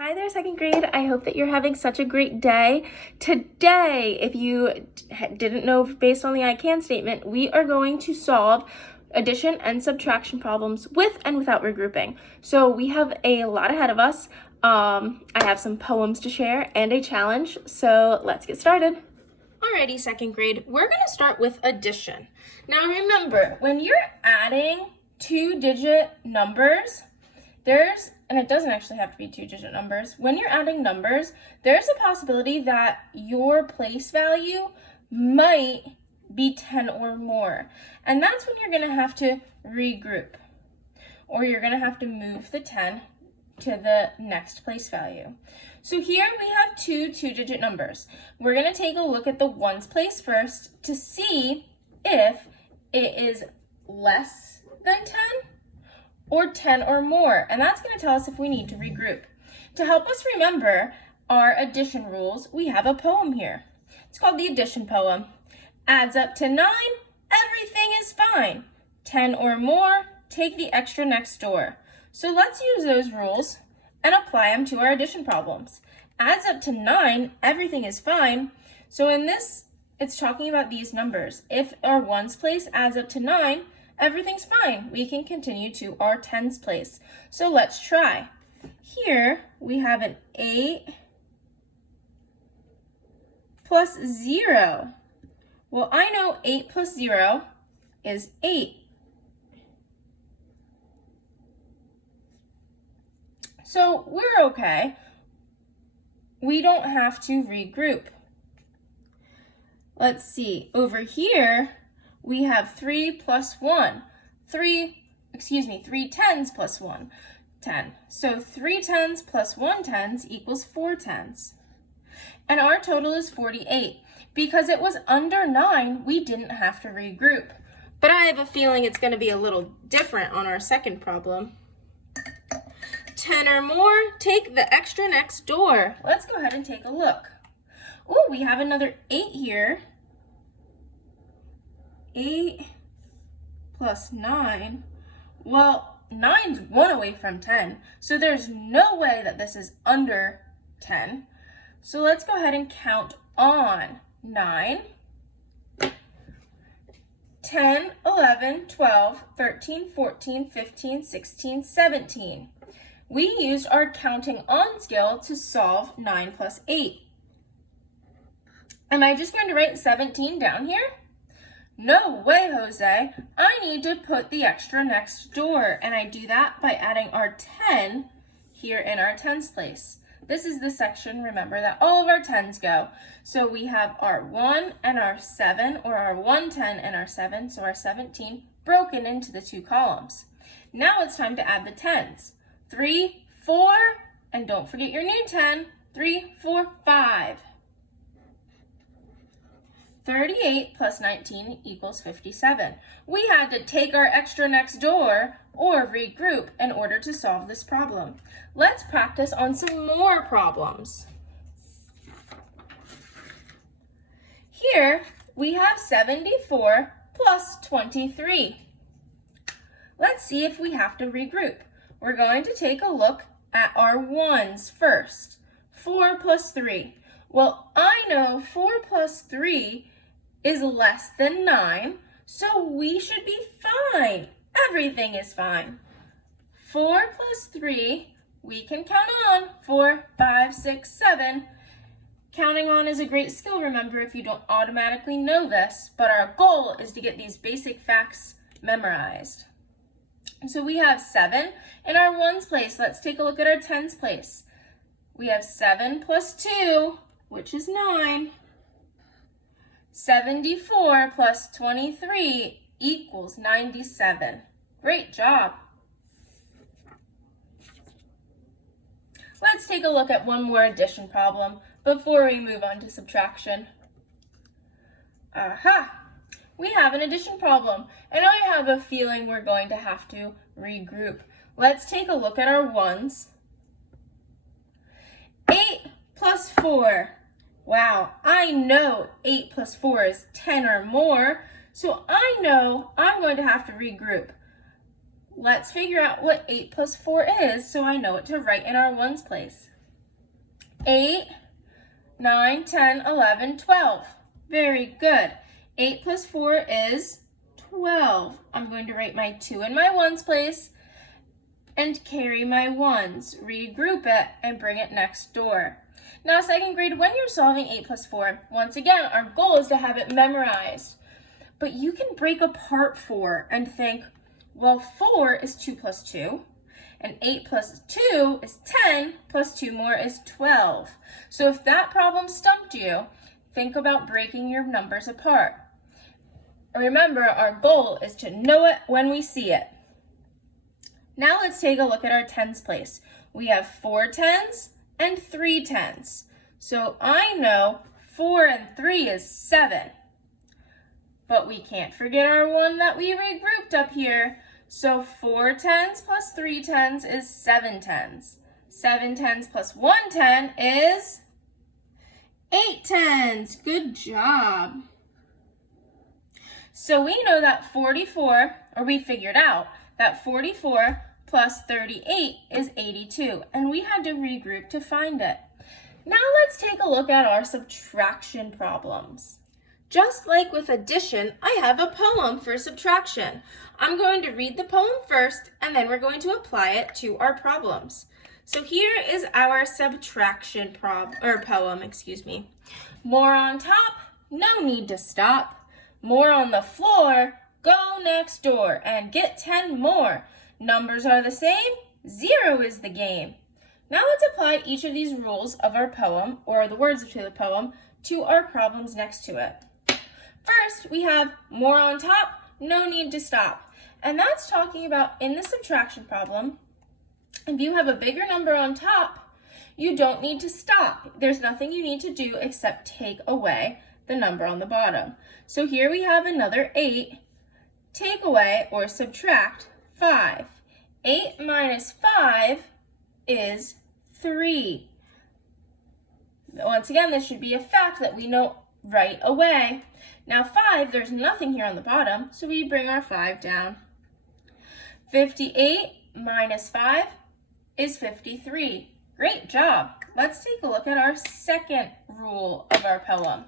Hi there, second grade. I hope that you're having such a great day. Today, if you didn't know based on the I can statement, we are going to solve addition and subtraction problems with and without regrouping. So we have a lot ahead of us. I have some poems to share and a challenge, so let's get started. Alrighty, second grade, we're going to start with addition. Now remember, when you're adding two-digit numbers, and it doesn't actually have to be two-digit numbers. When you're adding numbers, there's a possibility that your place value might be 10 or more. And that's when you're going to have to regroup, or you're going to have to move the 10 to the next place value. So here we have two-digit numbers. We're going to take a look at the ones place first to see if it is less than 10 or 10 or more, and that's going to tell us if we need to regroup. To help us remember our addition rules, we have a poem here. It's called the addition poem. Adds up to 9, everything is fine. 10 or more, take the extra next door. So let's use those rules and apply them to our addition problems. Adds up to 9, everything is fine. So in this, it's talking about these numbers. If our ones place adds up to 9, everything's fine. We can continue to our tens place. So let's try. Here we have an 8 plus 0. Well, I know 8 plus 0 is 8. So we're okay. We don't have to regroup. Let's see. Over here, we have 3 plus 1. 3 tens plus 1, 10. So 3 tens plus 1 tens equals 4 tens. And our total is 48. Because it was under 9, we didn't have to regroup. But I have a feeling it's going to be a little different on our second problem. 10 or more, take the extra next door. Let's go ahead and take a look. Oh, we have another 8 here. 8 plus 9, well, 9's 1 away from 10, so there's no way that this is under 10. So let's go ahead and count on 9, 10, 11, 12, 13, 14, 15, 16, 17. We used our counting on skill to solve 9 plus 8. Am I just going to write 17 down here? No way, Jose. I need to put the extra next door, and I do that by adding our 10 here in our tens place. This is the section, remember, that all of our tens go. So we have our 1 and our 7, or our 110 and our 7, so our 17, broken into the two columns. Now it's time to add the tens. 3, 4, and don't forget your new 10, 3, 4, 5. 38 plus 19 equals 57. We had to take our extra next door or regroup in order to solve this problem. Let's practice on some more problems. Here we have 74 plus 23. Let's see if we have to regroup. We're going to take a look at our ones first. 4 plus 3. Well, I know 4 plus 3 is less than 9, so we should be fine. Everything is fine. 4 plus 3, we can count on. 4, 5, 6, 7. Counting on is a great skill, remember, if you don't automatically know this, but our goal is to get these basic facts memorized. So we have 7 in our ones place. Let's take a look at our tens place. We have 7 plus 2, which is 9. 74 plus 23 equals 97. Great job. Let's take a look at one more addition problem before we move on to subtraction. Aha! We have an addition problem, and I have a feeling we're going to have to regroup. Let's take a look at our ones. 8 plus 4. Wow, I know 8 plus 4 is 10 or more, so I know I'm going to have to regroup. Let's figure out what 8 plus 4 is so I know what to write in our ones place. 8, 9, 10, 11, 12. Very good. 8 plus 4 is 12. I'm going to write my 2 in my ones place and carry my ones. Regroup it and bring it next door. Now, second grade, when you're solving 8 plus 4, once again, our goal is to have it memorized. But you can break apart 4 and think, well, 4 is 2 plus 2. And 8 plus 2 is 10, plus 2 more is 12. So if that problem stumped you, think about breaking your numbers apart. Remember, our goal is to know it when we see it. Now let's take a look at our tens place. We have 4 tens and 3 tens. So I know 4 and 3 is 7. But we can't forget our one that we regrouped up here. So 4 tens plus 3 tens is 7 tens. 7 tens plus 1 10 is 8 tens. Good job. So we know that 44, or we figured out that 44 plus 38 is 82, and we had to regroup to find it. Now let's take a look at our subtraction problems. Just like with addition, I have a poem for subtraction. I'm going to read the poem first, and then we're going to apply it to our problems. So here is our subtraction poem. More on top, no need to stop. More on the floor, go next door and get 10 more. Numbers are the same, 0 is the game. Now let's apply each of these rules of our poem, or the words to the poem, to our problems next to it. First, we have more on top, no need to stop. And that's talking about in the subtraction problem, if you have a bigger number on top, you don't need to stop. There's nothing you need to do except take away the number on the bottom. So here we have another 8, take away or subtract 5. 8 minus 5 is 3. Once again, this should be a fact that we know right away. Now 5, there's nothing here on the bottom, so we bring our 5 down. 58 minus 5 is 53. Great job. Let's take a look at our second rule of our poem.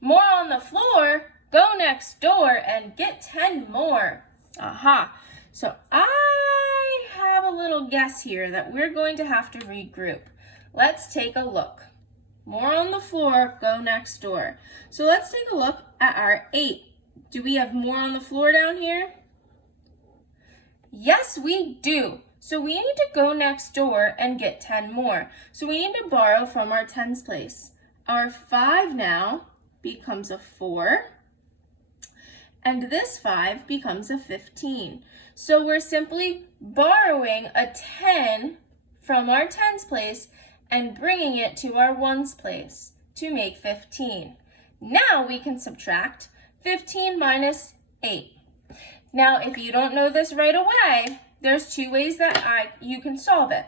More on the floor, go next door and get 10 more. Aha. So I have a little guess here that we're going to have to regroup. Let's take a look. More on the floor, go next door. So let's take a look at our 8. Do we have more on the floor down here? Yes, we do. So we need to go next door and get 10 more. So we need to borrow from our tens place. Our 5 now becomes a 4. And this 5 becomes a 15. So we're simply borrowing a 10 from our tens place and bringing it to our ones place to make 15. Now we can subtract 15 minus 8. Now, if you don't know this right away, there's 2 ways that you can solve it.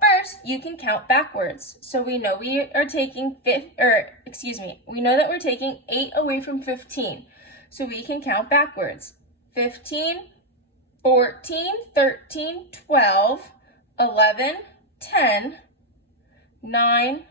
First, you can count backwards. So we know we are taking we know that we're taking 8 away from 15. So we can count backwards. 15, 14, 13, 12, 11, 10, 9,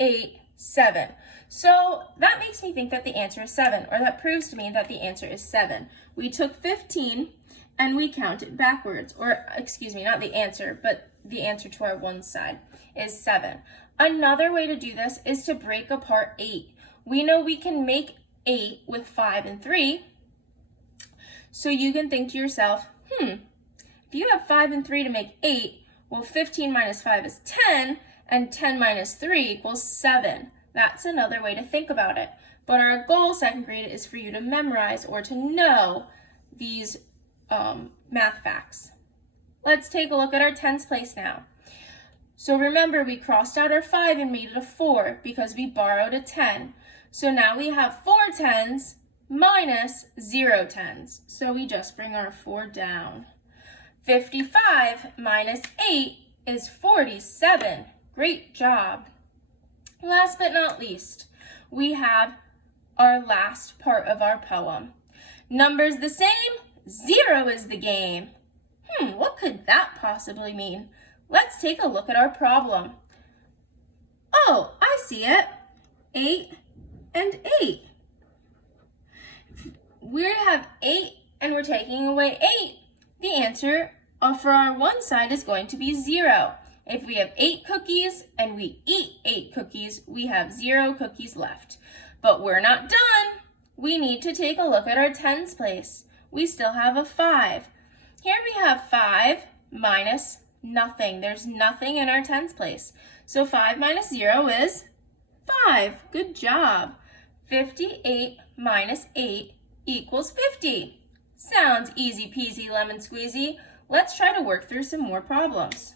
8, 7. So that makes me think that the answer is 7, or that proves to me that the answer is 7. We took 15 and we counted backwards, or not the answer, but the answer to our one side is 7. Another way to do this is to break apart 8. We know we can make 8 with 5 and 3. So you can think to yourself, if you have 5 and 3 to make 8, well, 15 minus 5 is 10, and 10 minus 3 equals 7. That's another way to think about it. But our goal, second grade, is for you to memorize or to know these math facts. Let's take a look at our tens place now. So remember, we crossed out our 5 and made it a 4 because we borrowed a 10. So now we have 4 tens minus 0 tens. So we just bring our 4 down. 55 minus 8 is 47. Great job. Last but not least, we have our last part of our poem. Numbers the same, 0 is the game. What could that possibly mean? Let's take a look at our problem. Oh, I see it. 8 and 8. We have 8 and we're taking away 8. The answer for our one side is going to be 0. If we have 8 cookies and we eat 8 cookies, we have 0 cookies left. But we're not done. We need to take a look at our tens place. We still have a 5. Here we have 5 minus nothing. There's nothing in our tens place. So 5 minus 0 is 5. Good job. 58 minus 8 equals 50. Sounds easy peasy lemon squeezy. Let's try to work through some more problems.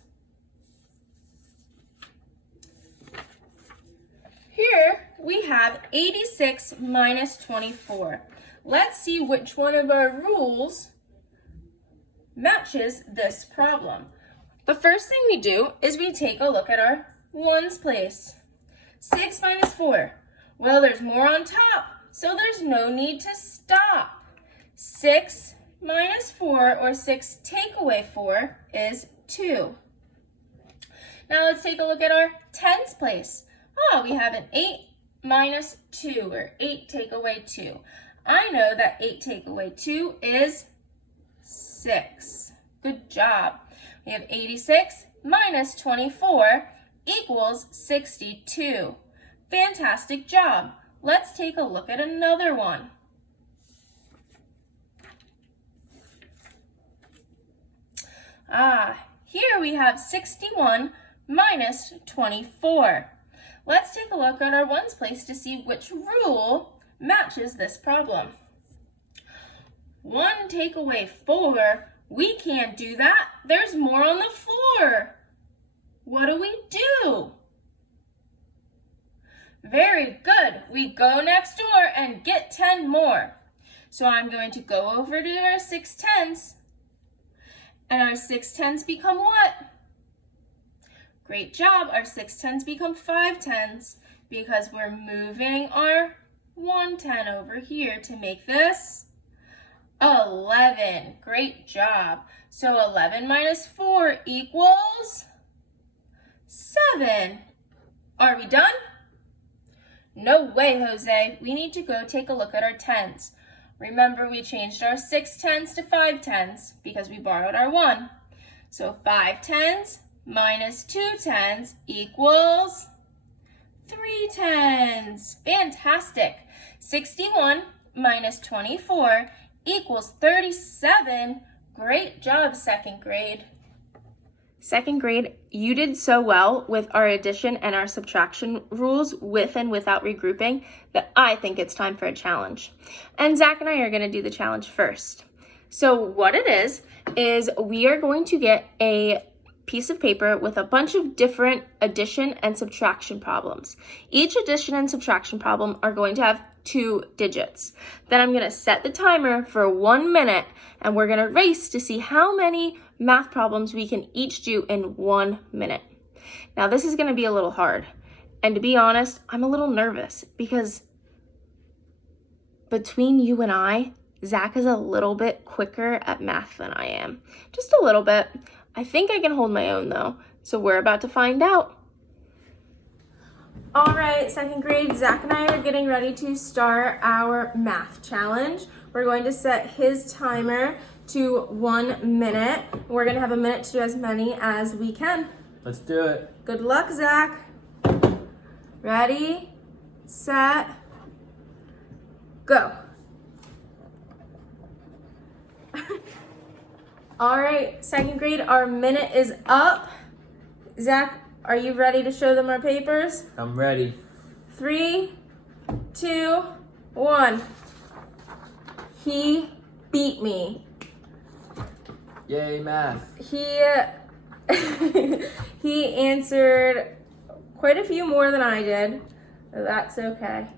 Here we have 86 minus 24. Let's see which one of our rules matches this problem. The first thing we do is we take a look at our ones place. 6 minus 4. Well, there's more on top, so there's no need to stop. 6 minus 4, or 6 take away 4, is 2. Now let's take a look at our tens place. Oh, we have an 8 minus 2, or 8 take away 2. I know that 8 take away 2 is 6. Good job. We have 86 minus 24 equals 62. Fantastic job. Let's take a look at another one. Here we have 61 minus 24. Let's take a look at our ones place to see which rule matches this problem. 1 take away 4, we can't do that. There's more on the floor. What do we do? Very good. We go next door and get 10 more. So I'm going to go over to our 6 tens. And our 6 tens become what? Great job. Our 6 tens become 5 tens because we're moving our 1 10 over here to make this 11. Great job. So 11 minus 4 equals 7. Are we done? No way, Jose. We need to go take a look at our tens. Remember, we changed our 6 tens to 5 tens because we borrowed our 1. So 5 tens minus 2 tens equals 3 tens. Fantastic. 61 minus 24 equals 37. Great job, second grade. Second grade, you did so well with our addition and our subtraction rules with and without regrouping that I think it's time for a challenge. And Zach and I are going to do the challenge first. So what it is we are going to get a piece of paper with a bunch of different addition and subtraction problems. Each addition and subtraction problem are going to have 2 digits. Then I'm going to set the timer for 1 minute and we're going to race to see how many math problems we can each do in 1 minute. Now this is going to be a little hard. And to be honest, I'm a little nervous because between you and I, Zach is a little bit quicker at math than I am. Just a little bit. I think I can hold my own though. So we're about to find out. All right, second grade, Zach and I are getting ready to start our math challenge. We're going to set his timer to 1 minute. We're gonna have a minute to do as many as we can. Let's do it. Good luck, Zach. Ready, set, go. All right, second grade, our minute is up. Zach, are you ready to show them our papers? I'm ready. 3, 2, 1. He beat me. Yay, math. He answered quite a few more than I did. That's okay.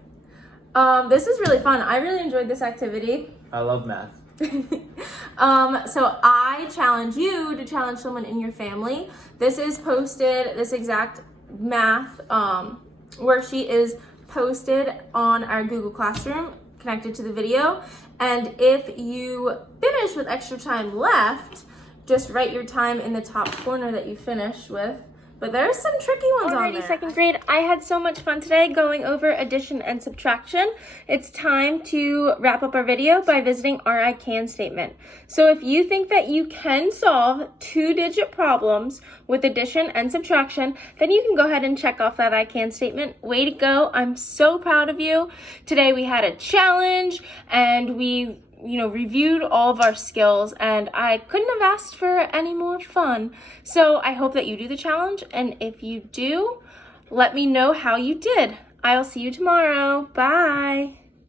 This is really fun. I really enjoyed this activity. I love math. So I challenge you to challenge someone in your family. This is posted, this exact math worksheet is posted on our Google Classroom connected to the video. And if you finish with extra time left, just write your time in the top corner that you finished with. But there's some tricky ones on there. Second grade, I had so much fun today going over addition and subtraction. It's time to wrap up our video by visiting our I can statement. So if you think that you can solve two-digit problems with addition and subtraction, then you can go ahead and check off that I can statement. Way to go. I'm so proud of you. Today we had a challenge and we reviewed all of our skills, and I couldn't have asked for any more fun. So I hope that you do the challenge, and if you do, let me know how you did. I'll see you tomorrow. Bye.